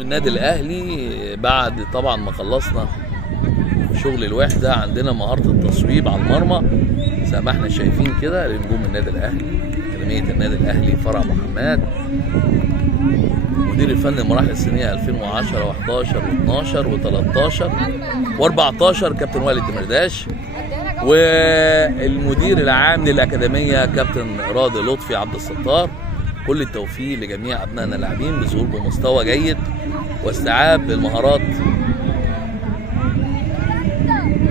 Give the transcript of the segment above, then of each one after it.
النادي الاهلي بعد طبعا ما خلصنا شغل الوحده، عندنا مهاره التصويب على المرمى زي ما احنا شايفين كده لنجوم النادي الاهلي، اكاديميه النادي الاهلي فرع محمد، مدير الفني المراحل السنيه 2010 و11 و12 و13 و14 كابتن وائل الدمرداش، والمدير العام للاكاديميه كابتن راضي لطفي عبد الستار. كل التوفيق لجميع ابنائنا اللاعبين بظهور بمستوى جيد واستيعاب المهارات،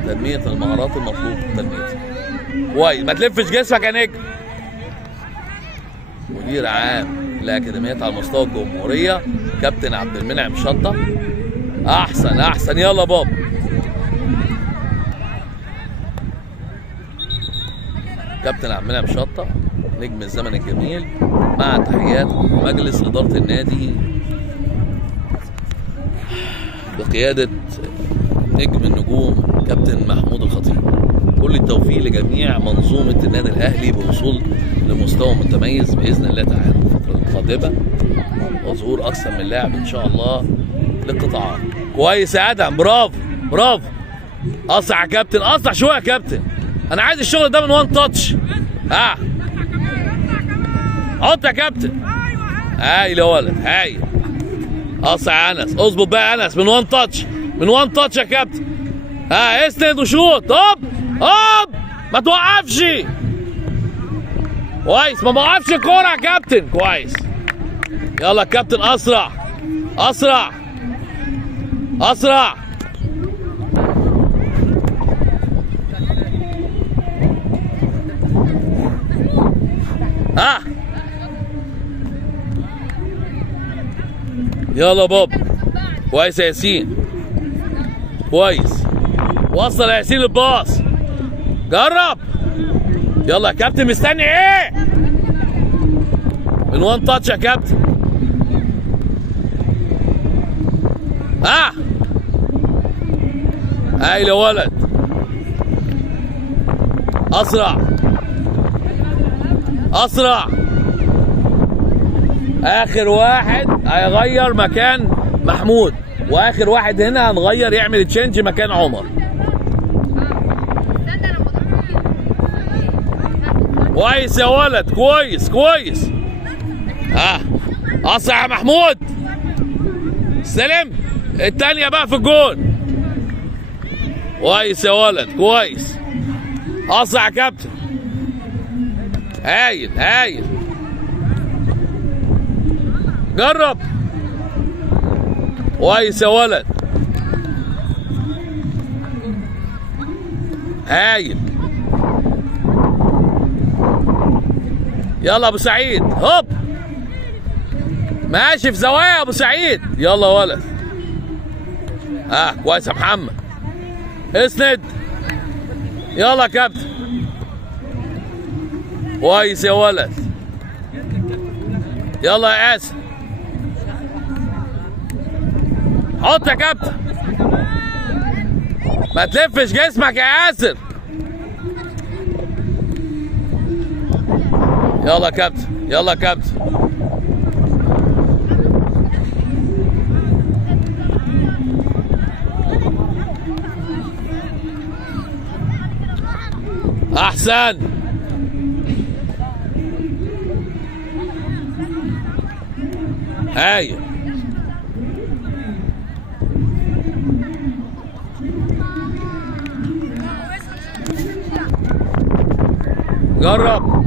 تنميه المهارات المطلوب تنميتها. كويس، ما تلفش جسمك يا نجم. مدير عام لاكاديميات على مستوى الجمهوريه كابتن عبد المنعم شطه. احسن يلا بابا. كابتن عبد المنعم شطه نجم الزمن الجميل، مع تحيات مجلس اداره النادي بقياده نجم النجوم كابتن محمود الخطيب. كل التوفيق لجميع منظومه النادي الاهلي بوصول لمستوى متميز باذن الله تعالى الفتره القادمه، وظهور اكثر من لاعب ان شاء الله للقطاعات. كويس يا ادم، برافو. اسرع يا كابتن، اسرع شويه يا كابتن، انا عايز الشغل ده من وان تاتش. حط يا كابتن. هايل يا ولد، هايل. اسرع يا انس، اظبط بقى يا انس، من وان تاتش يا كابتن. اسند وشوط. هوب ما توقفش. كويس، ما موقفش الكوره يا كابتن. كويس، يلا يا كابتن، اسرع. يلا بابا. كويس يا ياسين، كويس. وصل يا ياسين الباص، جرب. يلا يا كابتن، مستني ايه؟ من وان تاتش يا كابتن. هايل يا ولد، اسرع. اخر واحد هيغير مكان محمود، واخر واحد هنا هنغير يعمل تشينج مكان عمر. كويس يا ولد، كويس. اسرع يا محمود، استلم الثانيه بقى في الجون. كويس يا ولد، كويس. اسرع يا كابتن، هايل. جرب. كويس يا ولد، هايل. يلا ابو سعيد، هوب ماشي في زوايا يا ابو سعيد. يلا يا ولد. كويس يا محمد، اسند. يلا يا كابتن، كويس يا ولد. يلا يا ياسر، حط يا كابتن، ما تلفش جسمك يا ياسر. يلا يا كابتن. احسن. هايل. جرب.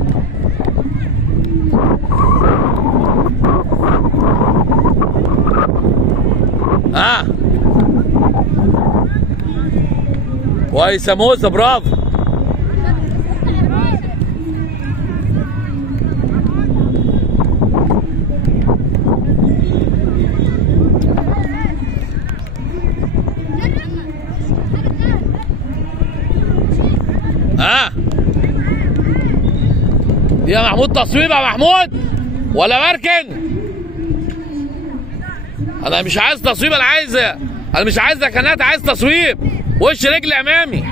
كويس يا موسى، برافو. يا محمود تصويب يا محمود ولا بركن؟ انا مش عايز تصويب، انا مش عايز ركنات، عايز تصويب. وش رجل امامي.